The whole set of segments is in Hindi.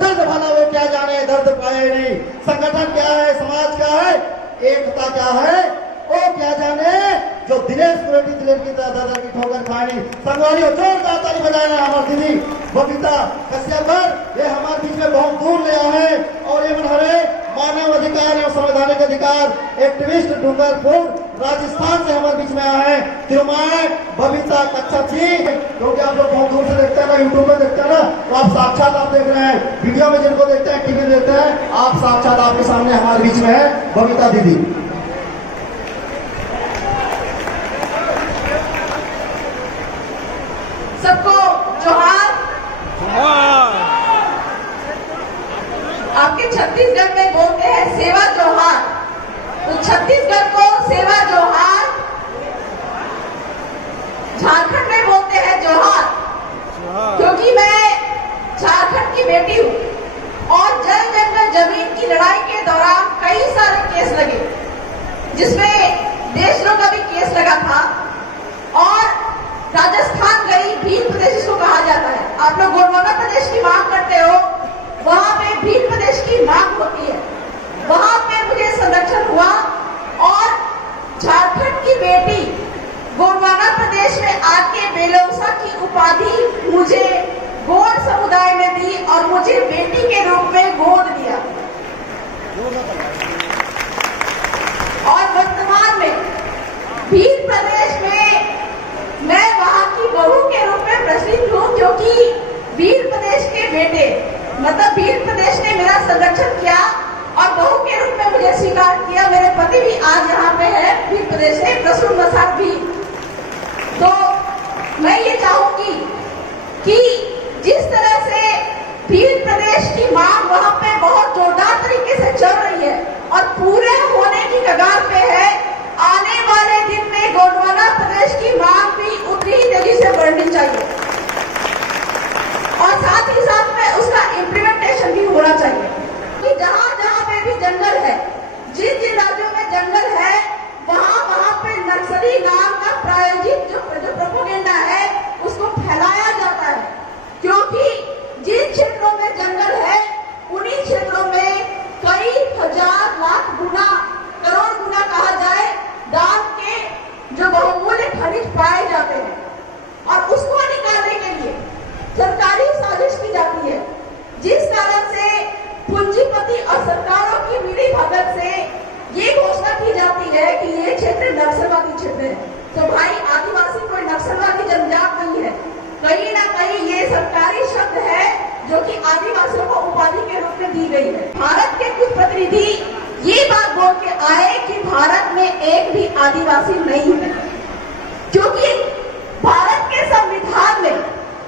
दर्द भला वो क्या जाने, दर्द पाए नहीं। संगठन क्या है, समाज क्या है, एकता क्या है, वो क्या जाने। जो दिनेश दिलेर की दादा की ठोकर खानी। संगवालियों जोरदार ताली बजाना हमारी दीदी बबीता कश्यप, ये हमारे बीच में बहुत दूर ले आए और ये हमारे मानव अधिकार एवं संवैधानिक अधिकार एक्टिविस्ट डूंगरपुर राजस्थान से हमारे बीच में आए हैं तिरुमाय बबीता कश्यप जी। क्योंकि आप लोग बहुत दूर से देखते हैं ना, यूट्यूब में देखते हैं ना, तो आप साक्षात आप देख रहे हैं, वीडियो में जिनको देखते हैं, टीवी में देखते हैं, आप साक्षात आपके सामने हमारे बीच में है बबीता दीदी। सबको जोहार। आपके छत्तीसगढ़ में बोलते हैं सेवा जोहार, तो छत्तीसगढ़ को सेवा जोहार, झारखंड में बोलते हैं जोहार, क्योंकि मैं झारखंड की बेटी हूँ और जल जंगल जमीन की लड़ाई के दौरान कई सारे केस लगे, जिसमें देशद्रोह का भी केस लगा था और राजस्थान गई, भील प्रदेश जिसको कहा जाता है, आप लोग गोंडवाना प्रदेश की मांग करते हो, वहां पे भील प्रदेश की मांग होती है, वहां पे मुझे संरक्षण हुआ और झारखंड की बेटी गोंडवाना प्रदेश में आके बेलौसा की उपाधि मुझे गोंड समुदाय ने दी और मुझे बेटी के रूप में गोद लिया। और वर्तमान में भील प्रदेश में मैं वहां की बहू के रूप में प्रचलित हूँ, क्योंकि भील प्रदेश के बेटे मतलब भील प्रदेश ने मेरा संरक्षण किया और बहू के रूप में मुझे स्वीकार किया। मेरे पति भी आज यहाँ पे है भील प्रदेश से, प्रसून मसाद भी। तो मैं ये चाहूंगी कि जिस तरह से भील प्रदेश की मांग वहां पे बहुत जोरदार तरीके से चल रही है और पूरे होने की कगार पे है, आने वाले दिन में गोंडवाना प्रदेश की मांग भी उतनी ही तेजी से बढ़नी चाहिए और साथ ही साथ में उसका इम्प्लीमेंटेशन भी होना चाहिए। कि जहां जहां पे भी जंगल है, जिन जिन राज्यों में जंगल है, वहां वहां पे नर्सरी नाम का प्रायोजित जो प्रोपेगेंडा है उसको फैलाया जाता है, क्योंकि जिन क्षेत्रों में जंगल है उन्हीं क्षेत्रों में कई हजार लाख गुना, करोड़ गुना कहा जाए, दान के जो बहुमूल्य खनिज पाए जाते हैं और उसको निकालने के लिए सरकारी साजिश की जाती है, जिस कारण से पूंजीपति और सरकारों की मिली भगत से ये घोषणा की जाती है कि ये क्षेत्र नक्सलवादी क्षेत्र है। तो भाई, आदिवासी कोई नक्सलवादी जनजात नहीं है, कहीं ना कहीं ये सरकारी शब्द है जो कि आदिवासियों को उपाधि के रूप में दी गई है। भारत के कुछ प्रतिनिधि ये बात बोल के आए कि भारत में एक भी आदिवासी नहीं है, क्योंकि भारत के संविधान में,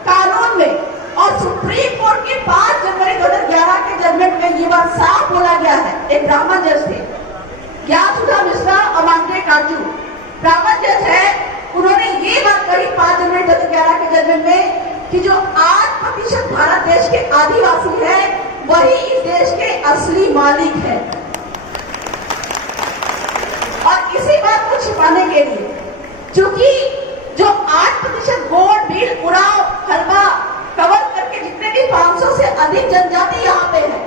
कानून में और सुप्रीम कोर्ट के 5 जनवरी 2011 के जजमेंट में ये बात साफ बोला गया है। एक ब्राह्मण जज थे, ज्ञानसुधा मिश्रा और मांडे काजू, ब्राह्मण जज है, उन्होंने ये बात कही 5 जनवरी 2011 के जजमेंट में कि जो 8% भारत देश के आदिवासी है वही इस देश के असली मालिक है। और इसी बात को छिपाने के लिए, क्योंकि जो 8% गोंड, भील, उरांव, हल्बा कवर करके जितने भी 500 से अधिक जनजाति यहाँ पे है,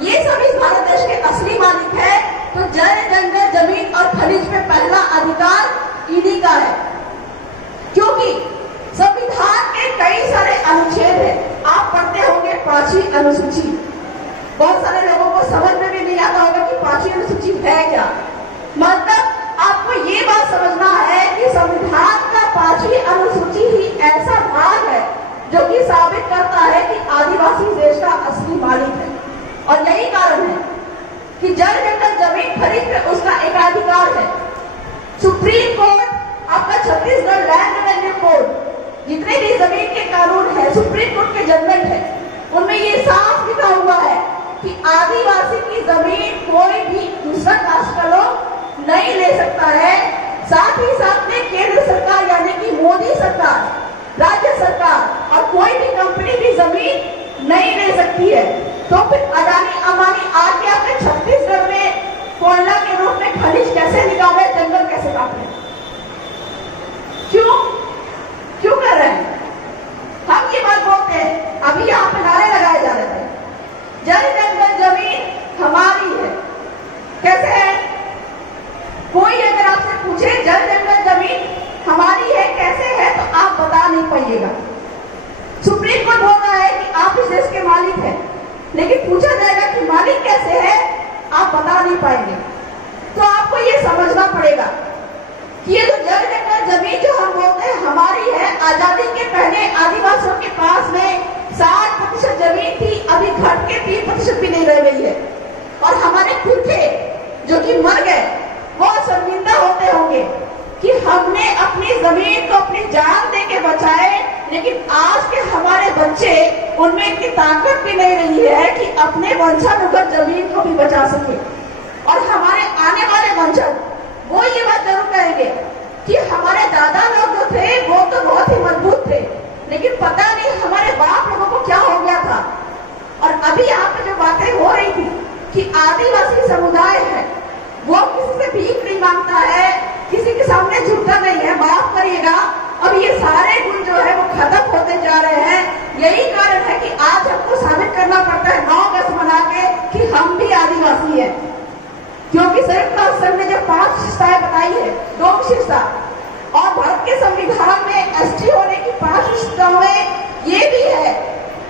ये सभी भारत देश के असली मालिक है। तो जल जंगल जमीन और खनिज पे पहला अधिकार इन्हीं का है, क्योंकि संविधान के कई सारे अनुच्छेद है। आप पढ़ते होंगे 5वीं अनुसूची, बहुत सारे लोगों को समझ में भी नहीं आता होगा कि 5वीं अनुसूची है क्या। मतलब आपको ये बात समझना है कि संविधान का 5वीं अनुसूची ही ऐसा भाग है जो कि साबित करता है कि आदिवासी देश का असली मालिक है। और यही कारण है कि जल जंगल जमीन खरीद पे उसका एकाधिकार है। सुप्रीम कोर्ट, आपका छत्तीसगढ़ लैंड रेवेन्यू कोड, जितने भी जमीन के कानून है, सुप्रीम कोर्ट के जजमेंट है, उनमें ये साफ लिखा हुआ है कि आदिवासी की जमीन कोई भी दूसरा कास्ट का लोग नहीं ले सकता है। साथ ही साथ में केंद्र सरकार यानी कि मोदी सरकार, राज्य सरकार और कोई भी कंपनी भी जमीन नहीं ले सकती है। तो फिर अडानी अंबानी आके अपने छत्तीसगढ़ में कोयला के रूप में खनिज कैसे निकाले, जंगल कैसे काटे? क्यों कर रहे हैं? हम ये बात बोलते हैं, अभी यहाँ पे नारे लगाए जा रहे थे लेकिन पूछा जाएगा कि मालिक कैसे है, आप बता नहीं पाएंगे। तो आपको ये समझना पड़ेगा कि ये जो जल जंगल जमीन जो हम बोलते हैं हमारी है, आजादी के पहले आदिवासियों के पास में 60% जमीन थी, अभी घट के 3% भी नहीं रह गई है। और हमारे पुरखे जो कि मर गए वो शर्मिंदा होते होंगे कि हमने अपनी जमीन को अपनी जान दे के बचाए, लेकिन आज के हमारे बच्चे उनमें इतनी ताकत भी नहीं रही है कि अपने वंशानुगत जमीन को भी बचा सके। और हमारे आने वाले वंशज वो ये बात जरूर कहेंगे कि हमारे दादा लोग जो थे वो तो बहुत ही मजबूत थे, लेकिन पता नहीं हमारे बाप लोगों को क्या हो गया था। और अभी यहाँ पे जो बातें हो रही थी कि आदिवासी समुदाय है वो किसी से भीख नहीं मांगता है, किसी के सामने झुकता नहीं है, माफ करिएगा, अब ये सारे गुण जो है वो खत्म होते जा रहे हैं। यही कारण है कि आज हमको साबित करना पड़ता है 9 अगस्त मना के कि हम भी आदिवासी हैं। क्योंकि संयुक्त राष्ट्र संघ ने जो 5 विशेषताएं बताई है, 2 विशेषता, और भारत के संविधान में एसटी होने की 5 विशेषताओं में ये भी है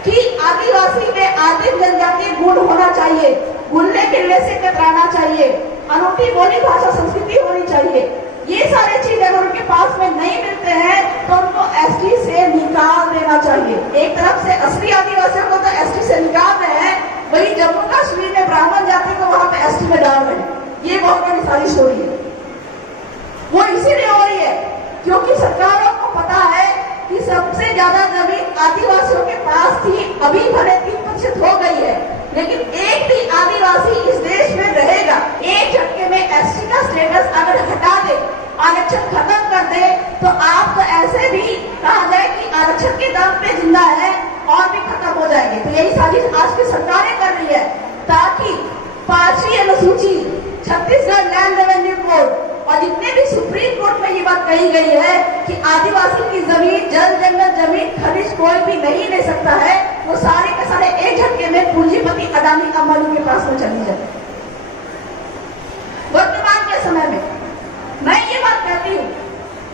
कि आदिवासी में आदिम जनजातीय गुण होना चाहिए, घुलने मिलने से कतराना चाहिए, अनूठी बोली भाषा संस्कृति होनी चाहिए। ये सारे चीज अगर उनके पास में नहीं मिलते हैं तो उनको एसटी से निकाल देना चाहिए। एक तरफ से असली आदिवासियों को तो एसटी से निकाल रहे हैं, वही जम्मू कश्मीर में ब्राह्मण जाति को वहां पे एसटी में डाल रहे हैं। ये बहुत बड़ी साजिश हो रही है। वो इसीलिए हो रही है क्योंकि सरकारों को पता है कि सबसे ज्यादा जमीन आदिवासियों के पास थी, अभी भले 3% हो गई है, लेकिन एक भी आदिवासी इस देश में रहेगा। एक झटके में एसटी का स्टेटस अगर हटा दे, आरक्षण खत्म कर दे, तो आप तो ऐसे भी कहा जाए कि आरक्षण के दम पे जिंदा है और भी खत्म हो जाएंगे। तो यही साजिश आज की सरकारें कर रही है ताकि 5वीं अनुसूची, छत्तीसगढ़ लैंड रेवेन्यू कोड और जितने भी सुप्रीम कोर्ट में ये बात कही गई है कि आदिवासी की जमीन, जल जंगल जमीन, खनिज कोई भी नहीं ले सकता है, वो सारे के सारे एक झटके में पूंजीपति अडानी अंबानी के पास में चली जाए। वर्तमान के समय में मैं ये बात कहती हूँ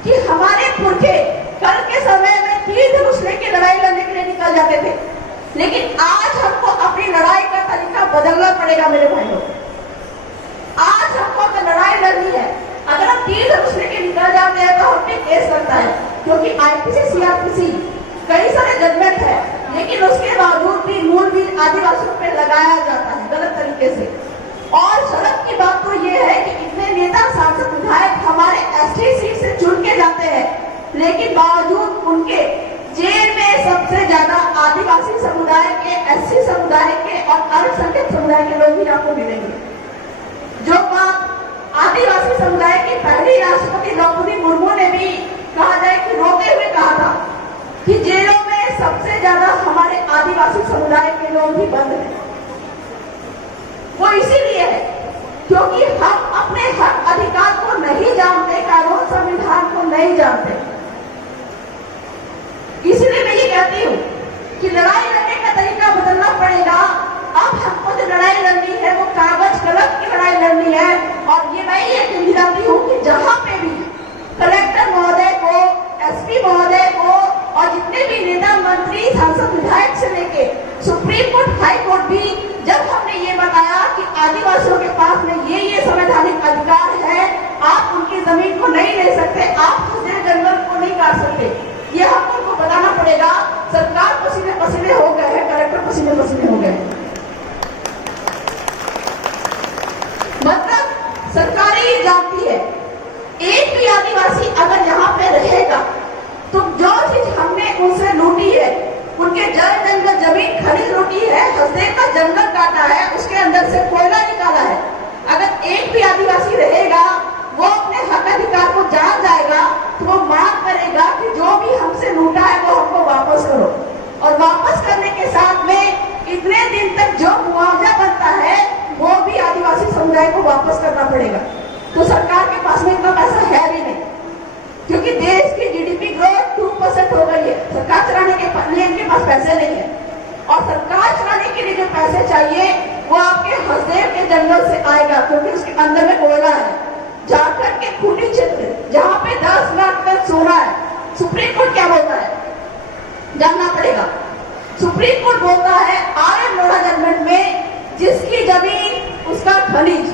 कि हमारे पुरखे कल के समय में तीर धनुष लेके लड़ाई लड़ने के लिए निकल जाते थे, लेकिन आज हमको अपनी लड़ाई का तरीका बदलना पड़ेगा मेरे भाइयों। आज हमको तो लड़ाई लड़नी है। अगर हम तीर धनुष लेके निकल जाते हैं तो हम पे केस लगता है, क्योंकि आईपीसी सीआरपीसी कई सारे जजमेंट है, लेकिन उसके बावजूद भी मूलवीर आदिवासियों पे लगाया जाता है गलत तरीके से। और शर्म की बात तो ये है कि इतने नेता, सांसद, विधायक हमारे एसटी सीट से चुन के जाते हैं, लेकिन बावजूद उनके जेल में सबसे ज्यादा आदिवासी समुदाय के, एससी समुदाय के और अल्पसंख्यक समुदाय के लोग भी आपको मिलेंगे। जो बात आदिवासी समुदाय की पहली राष्ट्रपति द्रौपदी मुर्मू ने भी कहा जाए कि रोते हुए कहा था कि जेलों में सबसे ज्यादा हमारे आदिवासी समुदाय के लोग ही बंद हैं। वो इसीलिए है क्योंकि हम अपने हक अधिकार को नहीं जानते, कानून संविधान को नहीं जानते। इसलिए मैं ये कहती हूँ कि लड़ाई लड़ने का तरीका बदलना पड़ेगा। अब हमको जो लड़ाई लड़नी है वो कागज कलम की लड़ाई लड़नी है। और ये मैं ये दिलाती हूँ कि जहाँ पे भी कलेक्टर महोदय को, एसपी महोदय को और जितने भी नेता, मंत्री, सांसद, विधायक से लेके सुप्रीम कोर्ट, हाई कोर्ट भी, जब हमने ये बताया कि आदिवासियों के पास में ये संवैधानिक अधिकार है, आप उनकी जमीन को नहीं ले सकते, आप उसके जंगल को नहीं काट सकते, ये हमको बताना पड़ेगा। सरकार पसीने पसीने हो गए हैं, कलेक्टर पसीने पसीने हो गए। मतलब सरकारें ये जानती है एक भी आदिवासी अगर यहाँ पे रहेगा तो जो चीज हमने उनसे लूटी है, उनके जल जंगल जमीन खनिज लूटी है, हसदेव का जंगल काटा है, उसके अंदर से कोयला निकाला है, अगर एक भी आदिवासी रहेगा वो अपने हक अधिकार को जान जाएगा तो वो मांग करेगा कि जो भी हमसे लूटा है वो हमको वापस करो। और वापस करने के साथ में इतने दिन तक जो मुआवजा बनता है वो भी आदिवासी समुदाय को वापस करना पड़ेगा। तो सरकार के पास में इतना पैसा है भी नहीं, क्योंकि देश की जीडीपी ग्रोथ 2% हो गई है। सरकार चलाने के लिए इनके पास पैसे नहीं है, और सरकार चलाने के लिए जो पैसे चाहिए वो आपके हसदेव के जंगल से आएगा, क्योंकि उसके अंदर में कोयला है। झारखंड के खूनी क्षेत्र जहाँ पे 10 लाख टन सोना है, सुप्रीम कोर्ट क्या बोलता है जानना पड़ेगा। सुप्रीम कोर्ट बोलता है आज लोढ़ा जनपद में जिसकी जमीन उसका खनिज,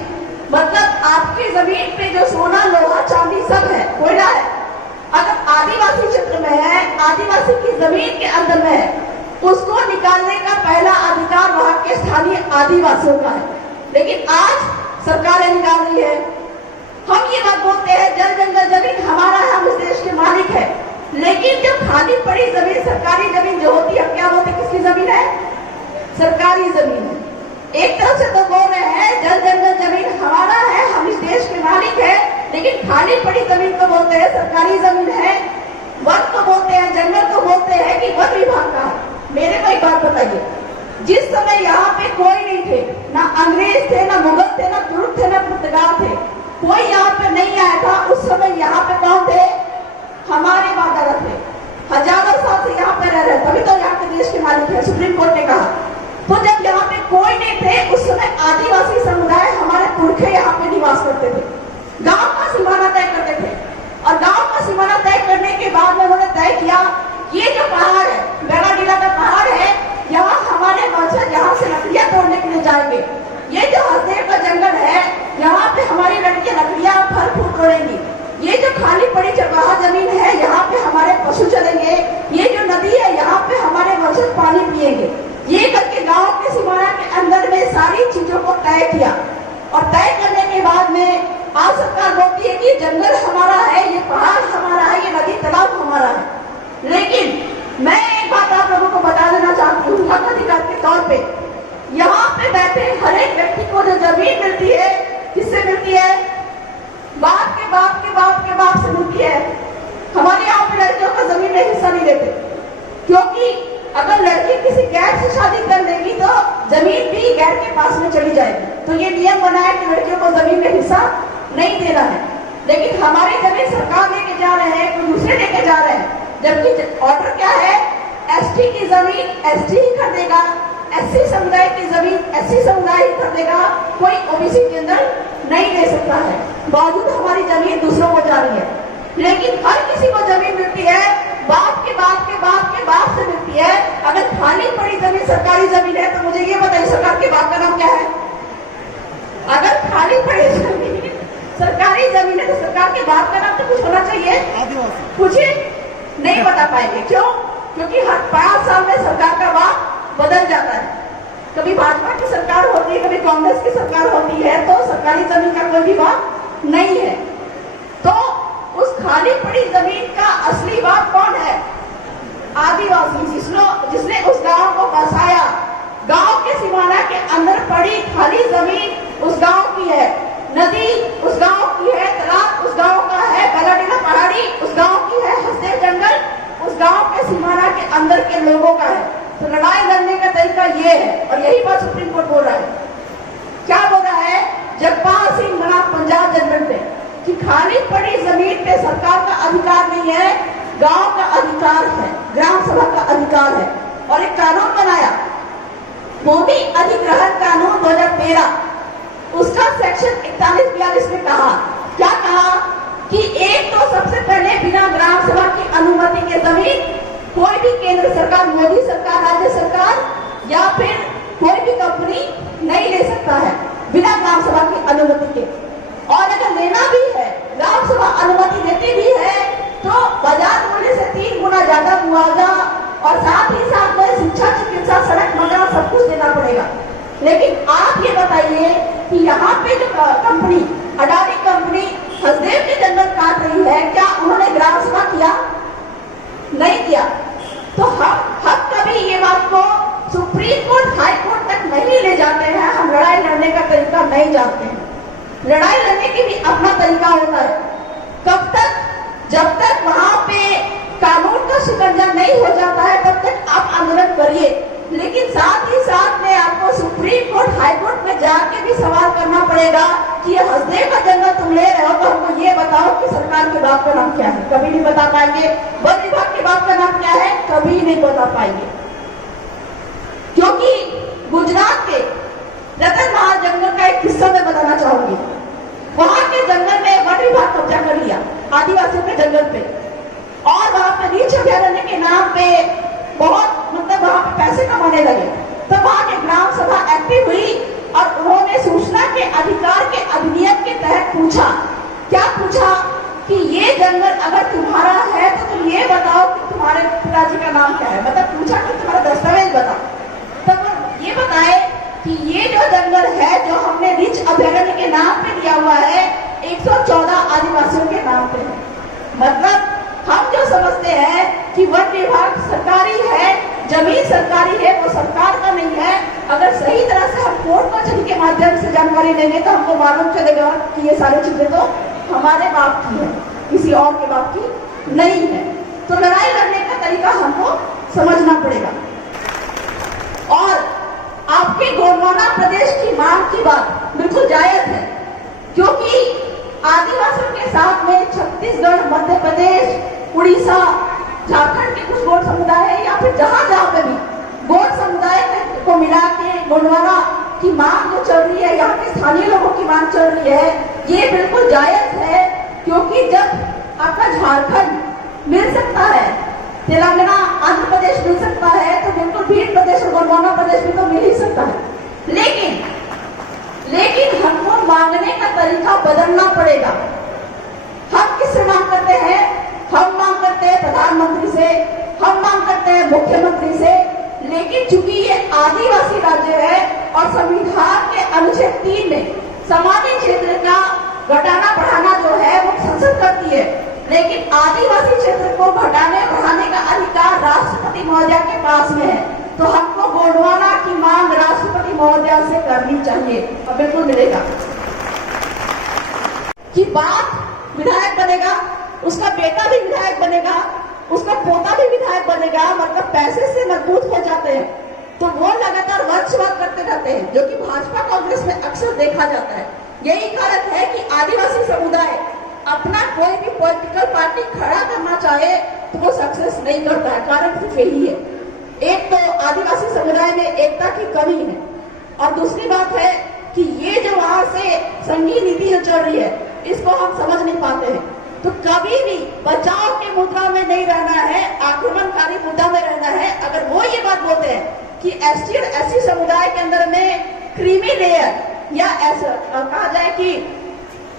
मतलब आपकी जमीन पे जो सोना लोहा चांदी सब है, कोयला है, अगर आदिवासी क्षेत्र में है, आदिवासी की जमीन के अंदर में है, उसको निकालने का पहला अधिकार वहां के स्थानीय आदिवासियों का है। लेकिन आज सरकारें निकाल रही है। हम ये बात बोलते हैं जल जंगल जमीन हमारा है, हम इस देश के मालिक है, लेकिन जो खाली पड़ी जमीन, सरकारी जमीन जो होती है, क्या बोलते हैं किसकी जमीन है? सरकारी जमीन है। एक तरफ से तो बोल रहे हैं जल जंगल जमीन हमारा है, हम इस देश के मालिक है, लेकिन खाली पड़ी जमीन को बोलते हैं सरकारी जमीन है। वन को बोलते हैं, जंगल को बोलते हैं कि वन विभाग का है। मेरे को एक बात बताइए, जिस समय यहाँ पे कोई नहीं थे, ना अंग्रेज थे, ना मुगल थे, ना तुर्क थे, ना पुर्तगाल थे, कोई यहाँ पे नहीं आया था, उस समय यहाँ पे कौन थे? हमारे बाबा थे। हजारों साल से यहाँ पे रह रहे, तभी तो यहाँ के देश के मालिक है, सुप्रीम कोर्ट ने कहा। तो जब यहाँ पे कोई नहीं थे, उस समय आदिवासी समुदाय हमारे पुरखे यहाँ पे निवास करते थे, गांव का सीमाना तय करते थे, और गांव का सीमाना तय करने के बाद में उन्होंने तय किया ये जो पहाड़ है, बेलाडीला का पहाड़ है, यहाँ हमारे वंशज यहाँ से लकड़ियां तोड़ने के लिए जाएंगे। ये जो हसदेव का जंगल है, यहाँ पे हमारी लड़कियां लकड़ियां फल फूल तोड़ेंगी। ये जो खाली पड़ी चरवाहा जमीन है, यहाँ पे हमारे पशु चलेंगे। ये जो नदी है, यहाँ पे हमारे वंशज पानी पिएंगे। ये करके गांव के सीमाना के अंदर में सारी चीजों को तय किया, और तय करने के बाद में आज सरकार बोलती है कि जंगल हमारा है, ये पहाड़ हमारा है, ये नदी तालाब हमारा है। लेकिन मैं एक बात आप लोगों को बता देना चाहती हूँ, हक अधिकार के तौर पे यहाँ पे बैठे हर एक व्यक्ति को जो जमीन मिलती है, किससे मिलती है? बाप के बाप के बाप के बाप से मिलती है। हमारे यहाँ पे लड़कियों का जमीन में हिस्सा नहीं देते, क्योंकि अगर लड़की किसी गैर से शादी कर लेगी तो जमीन भी गैर के पास में चली जाएगी। तो ये नियम बना है कि लड़कियों को जमीन में हिस्सा नहीं देना है। लेकिन हमारी जमीन सरकार लेके जा रहे हैं, कोई दूसरे लेके जा रहे हैं, जबकि ऑर्डर क्या है? एसटी की जमीन एसटी ही खरीदेगा, एससी समुदाय की जमीन एससी समुदाय ही खरीदेगा, कोई ओबीसी के अंदर नहीं ले सकता है। बावजूद हमारी जमीन दूसरों को जा रही है, लेकिन हर किसी को जमीन मिलती है, बाप के बाप के बाप के बाप से मिलती है। अगर खाली पड़ी जमीन सरकारी जमीन है तो मुझे ये बताइए सरकार के बाप का नाम क्या है? अगर खाली पड़ी जमीन सरकारी जमीन है तो सरकार के बाप का नाम तो कुछ होना चाहिए। पूछिए, नहीं बता पाएंगे। क्यों? क्योंकि हर 5 साल में सरकार का बाप बदल जाता है। कभी भाजपा की सरकार होती है, कभी कांग्रेस की सरकार होती है, तो सरकारी जमीन का कोई भी बाप नहीं है। तो उस खाली पड़ी जमीन का असली बाप कौन है? आदिवासी, जिसने उस गांव को बसाया। गांव के सीमाना के अंदर पड़ी खाली जमीन उस गांव की है, नदी उस गांव की है, तालाब उस गांव का है, बेलाडीला पहाड़ी उस गांव की है, हसदेव जंगल उस गांव के सीमाना के अंदर के लोगों का है। तो लड़ाई लड़ने का तरीका ये है, और यही बात सुप्रीम कोर्ट बोल रहा है। क्या बोल रहा है? जगपाल सिंह बना पंजाब जनरल पे कि खाली पड़ी जमीन पे सरकार का अधिकार नहीं है, गांव का अधिकार है, ग्राम सभा का अधिकार है। और एक कानून बनाया, भूमि अधिग्रहण कानून 2013, उसका सेक्शन 41-42 में कहा, क्या कहा कि एक तो सबसे पहले बिना ग्राम सभा की अनुमति के जमीन कोई भी केंद्र सरकार, मोदी सरकार, राज्य सरकार या फिर कोई भी कंपनी नहीं ले सकता है बिना ग्राम सभा की अनुमति के। और अगर लेना भी है, ग्राम सभा अनुमति देती भी है, तो बाजार मूल्य से 3 गुना ज्यादा मुआवजा और साथ ही साथ में शिक्षा, चिकित्सा, सड़क, मकान सब कुछ देना पड़ेगा। लेकिन आप ये बताइए कि यहाँ पे जो कंपनी, अडानी कंपनी हसदेव के जंगल काट रही है, क्या उन्होंने ग्राम सभा किया? नहीं किया। तो हम कभी ये बात को सुप्रीम कोर्ट, हाई कोर्ट तक नहीं ले जाते हैं। हम लड़ाई लड़ने का तरीका नहीं जानते हैं। लड़ाई लड़ने की भी अपना तरीका होता है। कब तक? जब तक वहां पे कानून का शिकंजा नहीं हो जाता है तब तक आप आंदोलन करिए, लेकिन साथ ही साथ में आपको सुप्रीम कोर्ट, हाई कोर्ट में जाके भी सवाल करना पड़ेगा कि ये हसदेव का जंगल तुम ले रहे हो, तो हमको ये बताओ कि सरकार के बाप का नाम क्या है? कभी नहीं बता पाएंगे। वन विभाग के बाप का नाम क्या है? कभी नहीं बता पाएंगे। क्योंकि गुजरात के रतन महल जंगल का एक किस्सा मैं बताना चाहूंगी। वहां के जंगल में वन विभाग कब्जा कर लिया आदिवासियों के जंगल पे, और वहां पे रीछ अभयारण्य के नाम पे बहुत, मतलब वहां पे पैसे कमाने लगे। तब वहां के ग्राम सभा एक्टिव हुई और उन्होंने सूचना के अधिकार के अधिनियम के तहत पूछा, क्या पूछा कि ये जंगल अगर तुम्हारा है तो तुम ये बताओ कि तुम्हारे पिताजी का नाम क्या है, मतलब पूछा कि तुम्हारा दस्तावेज बताओ। तब ये बताए कि ये जो जंगल है जो हमने रिच अभयारण्य के नाम पे दिया हुआ है 114 आदिवासियों के नाम पे है। मतलब हम जो समझते हैं कि वन विभाग सरकारी है, जमीन सरकारी है, वो सरकार का नहीं है। अगर सही तरह से हम कोर्ट कचहरी के माध्यम से जानकारी लेंगे तो हमको मालूम चलेगा कि ये सारी चीजें तो हमारे बाप की है, किसी और के बाप की नहीं है। तो लड़ाई लड़ने का तरीका हमको समझना पड़ेगा। और आपके गोंडवाना प्रदेश की मांग की बात बिल्कुल जायज है, क्योंकि आदिवासियों के साथ में छत्तीसगढ़, मध्य प्रदेश, उड़ीसा, झारखंड के कुछ गोंड समुदाय है, या फिर जहां जहां पे भी गोंड समुदाय को मिला के गोंडवाना की मांग जो चल रही है, यहाँ के स्थानीय लोगों की मांग चल रही है, ये बिल्कुल जायज है। क्योंकि जब आपका झारखंड मिल सकता है, तेलंगाना, आंध्र प्रदेश मिल सकता है, तो बिल्कुल भीड़ प्रदेश और गोंडवाना प्रदेश भी तो मिल ही सकता है। लेकिन हमको मांगने का तरीका बदलना पड़ेगा। हम किससे मांग करते हैं? हम मांग करते हैं प्रधानमंत्री से, हम मांग करते हैं मुख्यमंत्री से। लेकिन चूंकि ये आदिवासी राज्य है और संविधान के अनुच्छेद 3 में सामान्य क्षेत्र का घटाना बढ़ाना जो है वो संसद करती है, लेकिन आदिवासी क्षेत्र को घटाने बढ़ाने का अधिकार राष्ट्रपति महोदया के पास में है। तो हमको गोंडवाना की मांग राष्ट्रपति महोदया से करनी चाहिए और बिल्कुल मिलेगा। कि बाप विधायक बनेगा, उसका बेटा भी विधायक बनेगा, उसका पोता भी विधायक बनेगा, मतलब पैसे से मजबूत हो जाते हैं, तो वो लगातार वंशवाद करते रहते हैं, जो कि भाजपा कांग्रेस में अक्सर देखा जाता है। यही कारण है कि आदिवासी समुदाय अपना कोई भी पॉलिटिकल पार्टी खड़ा करना चाहे तो वो सक्सेस नहीं करता है। कारण सिर्फ यही है, एक तो आदिवासी समुदाय में एकता की कमी है, और दूसरी बात है कि ये जो वहां से संघीय नीति जो चल रही है इसको हम समझ नहीं पाते हैं। तो कभी भी बचाव की मुद्रा में नहीं रहना है, आक्रमणकारी मुद्दा में रहना है। अगर वो ये बात बोलते हैं कि एसटी और एससी समुदाय के अंदर में क्रीमी लेयर या ऐसा कहा जाए कि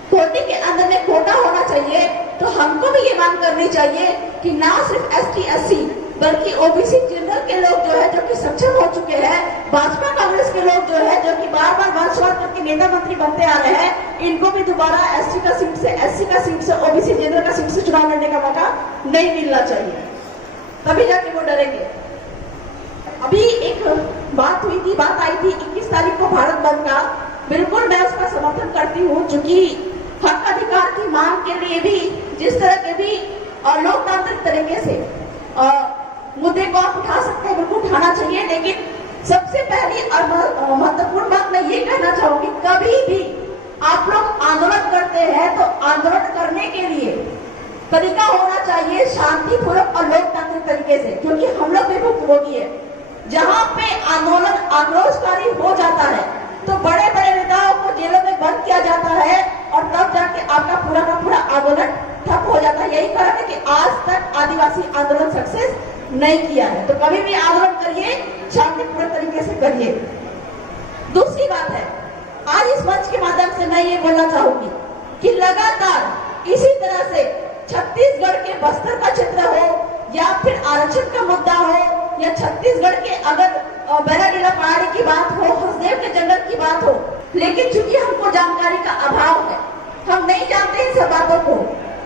कोटी के अंदर में कोटा होना चाहिए, तो हमको भी ये मांग करनी चाहिए कि ना सिर्फ एसटी एससी बल्कि ओबीसी जनरल के लोग जो है, जो कि सक्षम हो चुके हैं, भाजपा कांग्रेस के लोग जो है, जो कि बार बार वंशवाद करके नेता मंत्री बनते आ रहे हैं, इनको भी दोबारा एसटी का सीट से, एससी का सीट से, ओबीसी जनरल का सीट से चुनाव लड़ने का मौका नहीं मिलना चाहिए, तभी जाके वो डरेंगे। अभी एक बात हुई थी, बात आई थी 21 तारीख को भारत बंद का। बिल्कुल मैं उसका समर्थन करती हूँ, चूंकि हक अधिकार की मांग के लिए भी जिस तरह के भी लोकतांत्रिक तरीके से मुद्दे को आप उठा सकते हैं, बिल्कुल उठाना चाहिए। लेकिन सबसे पहली और महत्वपूर्ण बात मैं ये कहना चाहूंगी, कभी भी आप लोग आंदोलन करते हैं तो आंदोलन करने के लिए तरीका होना चाहिए शांतिपूर्वक और लोकतांत्रिक तरीके से, क्योंकि हम लोग भी भुक्तभोगी है। जहाँ पे आंदोलन आक्रोशकारी हो जाता है तो बड़े बड़े नेताओं को जेलों में बंद किया जाता है और तब जाके आपका पूरा का पूरा आंदोलन ठप हो जाता है। यही कारण है कि आज तक आदिवासी आंदोलन सक्सेस नहीं किया है। तो कभी भी आंदोलन करिए, शांतिपूर्ण तरीके से करिए। दूसरी बात है, आज इस मंच के माध्यम से मैं ये बोलना चाहूंगी कि लगातार इसी तरह से छत्तीसगढ़ के बस्तर का क्षेत्र हो या फिर आरक्षण का मुद्दा हो या छत्तीसगढ़ के अगर बैराडीला पहाड़ी की बात हो, हसदेव के जंगल की बात हो, लेकिन चूंकि हमको जानकारी का अभाव है, हम नहीं जानते इन सब बातों को,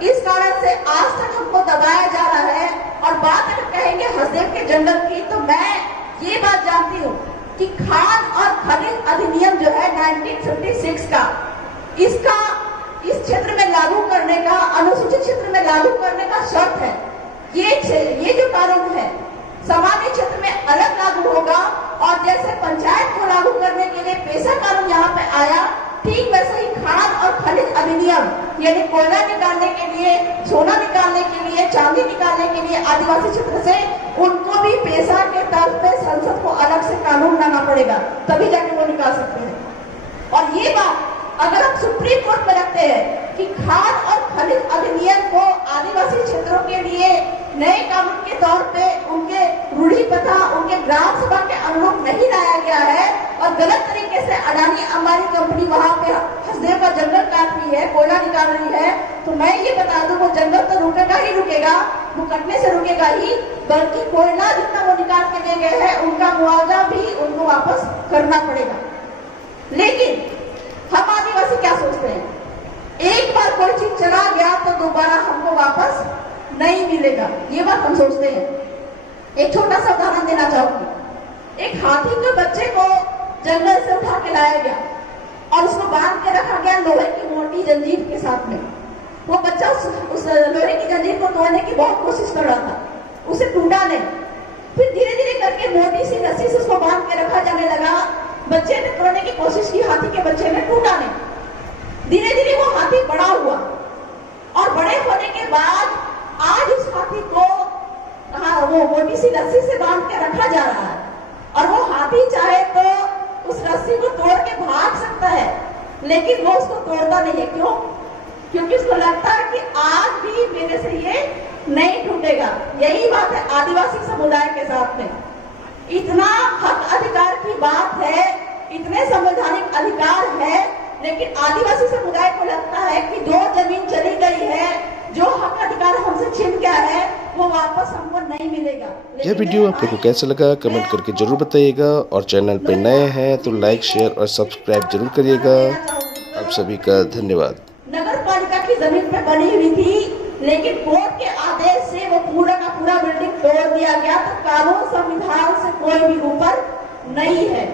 इस कारण से आज तक हमको दबाया जा रहा है। और बात अगर कहेंगे हसदेव के जंगल की, तो मैं ये बात जानती हूँ कि खान और खनिज अधिनियम जो है 1956 का, इसका इस क्षेत्र में लागू करने का, अनुसूचित क्षेत्र में लागू करने का शर्त है। ये जो कानून है सामान्य क्षेत्र में अलग लागू होगा, और जैसे पंचायत को लागू करने के लिए पेशा कानून यहाँ पे आया, ठीक वैसे ही खान और खनिज अधिनियम यानी कोयला निकालने के लिए, सोना निकालने के लिए, चांदी निकालने के लिए आदिवासी क्षेत्र से उनको भी पेशा के तौर पे संसद को अलग से कानून लाना पड़ेगा, तभी जाके वो निकाल सकते हैं। और ये बात अगर हम सुप्रीम कोर्ट में रखते हैं कि खान और खनिज अधिनियम को आदिवासी क्षेत्रों के लिए नए कानून के तौर पे उनके रूढ़ी प्रथा, उनके ग्राम सभा के अनुरूप नहीं लाया डाल रही है, तो मैं ये बता दूं वो जंगल तो रुकेगा ही रुकेगा, वो कटने से रुकेगा ही, बल्कि कोयला जितना वो निकाल के दे गए हैं उनका मुआवजा भी उनको वापस करना पड़ेगा। लेकिन हम आदिवासी क्या सोचते हैं, एक बार कोई चीज चला गया तो दोबारा हमको वापस नहीं मिलेगा, ये बात हम सोचते हैं। एक छोटा सा उदाहरण देना चाहूंगी। एक हाथी के बच्चे को जंगल से उठा के लाया गया और उसको बांध के रखा गया लोहे की मोटी जंजीर के साथ में। वो बच्चा उस लोहे की जंजीर को तोड़ने की बहुत कोशिश कर रहा था, उसे टूटा नहीं। फिर धीरे धीरे करके मोटी सी रस्सी से उसको बांध के रखा जाने लगा। बच्चे ने तोड़ने की कोशिश की, हाथी के बच्चे ने, टूटा नहीं। धीरे धीरे वो हाथी बड़ा हुआ और बड़े होने के बाद आज उस हाथी को वो मोटी सी रस्सी से बांध के रखा जा रहा है और वो हाथी चाहे तो उस रस्सी को तोड़ के भाग सकता है, लेकिन वो उसको तोड़ता नहीं है। क्यों? क्योंकि उसको लगता है कि आज भी मेरे से ये नहीं टूटेगा। यही बात है आदिवासी समुदाय के साथ में। इतना हक अधिकार की बात है, इतने संवैधानिक अधिकार है, लेकिन आदिवासी समुदाय को लगता है कि जो जमीन चली गई है, जो हक अधिकार हमसे छिन गया है, वो वापस हमको नहीं मिलेगा। यह वीडियो आप लोगों को कैसा लगा कमेंट करके जरूर बताइएगा, और चैनल पे नए हैं तो लाइक शेयर और सब्सक्राइब जरूर करिएगा। आप सभी का धन्यवाद। नगर पालिका की जमीन पे बनी हुई थी, लेकिन कोर्ट के आदेश से वो पूरा का पूरा बिल्डिंग तोड़ दिया गया, तो कानून संविधान से कोई भी ऊपर नहीं है।